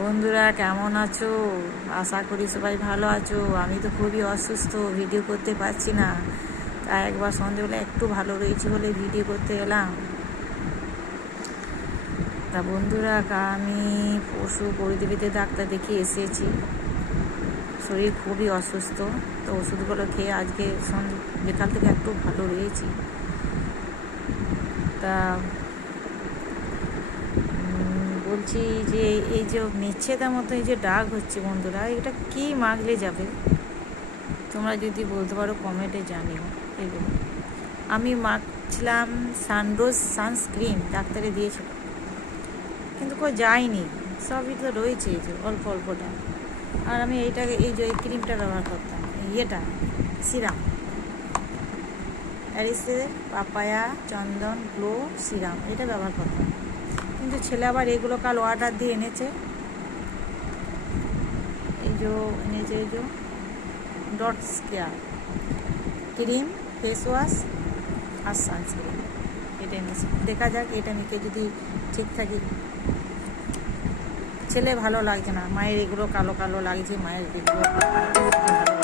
বন্ধুরা কেমন আছো? আশা করি সবাই ভালো আছো। আমি তো খুবই অসুস্থ, ভিডিও করতে পারছি না। তাই একবার সন্ধ্যেবেলা একটু ভালো রয়েছে বলে ভিডিও করতে এলাম। তা বন্ধুরা, আমি পশু পরিদেবীতে ডাক্তার দেখিয়ে এসেছি। শরীর খুবই অসুস্থ, তো ওষুধগুলো খেয়ে আজকে বিকাল থেকে একটু ভালো রয়েছি। তা বলছি যে এই যে মেছেদার মতো এই যে দাগ হচ্ছে বন্ধুরা, এটা কি মাখলে যাবে? তোমরা যদি বলতে পারো কমেন্টে জানিও। এগুলো আমি মাখছিলাম সানরোজ সানস্ক্রিন, ডাক্তারে দিয়েছিল, কিন্তু কই যায়নি। সবই তো রয়েছে এই যে অল্প অল্পটা। আর আমি এইটাকে এই যে এই ক্রিমটা ব্যবহার করতাম, ইয়েটা সিরাম, অ্যারিসের পাপায়া চন্দন গ্লো সিরাম, এটা ব্যবহার করতাম। কিন্তু ছেলে আবার এগুলো কাল অর্ডার দিয়ে এনেছে। এই যে dots care cream, face wash আর সানস্ক্রিন, এটা এনেছে। দেখা যাক এটা নিতে যদি ঠিক থাকি। ছেলে ভালো লাগছে না, মায়ের এগুলো কালো কালো লাগছে, মায়ের এগুলো ভালো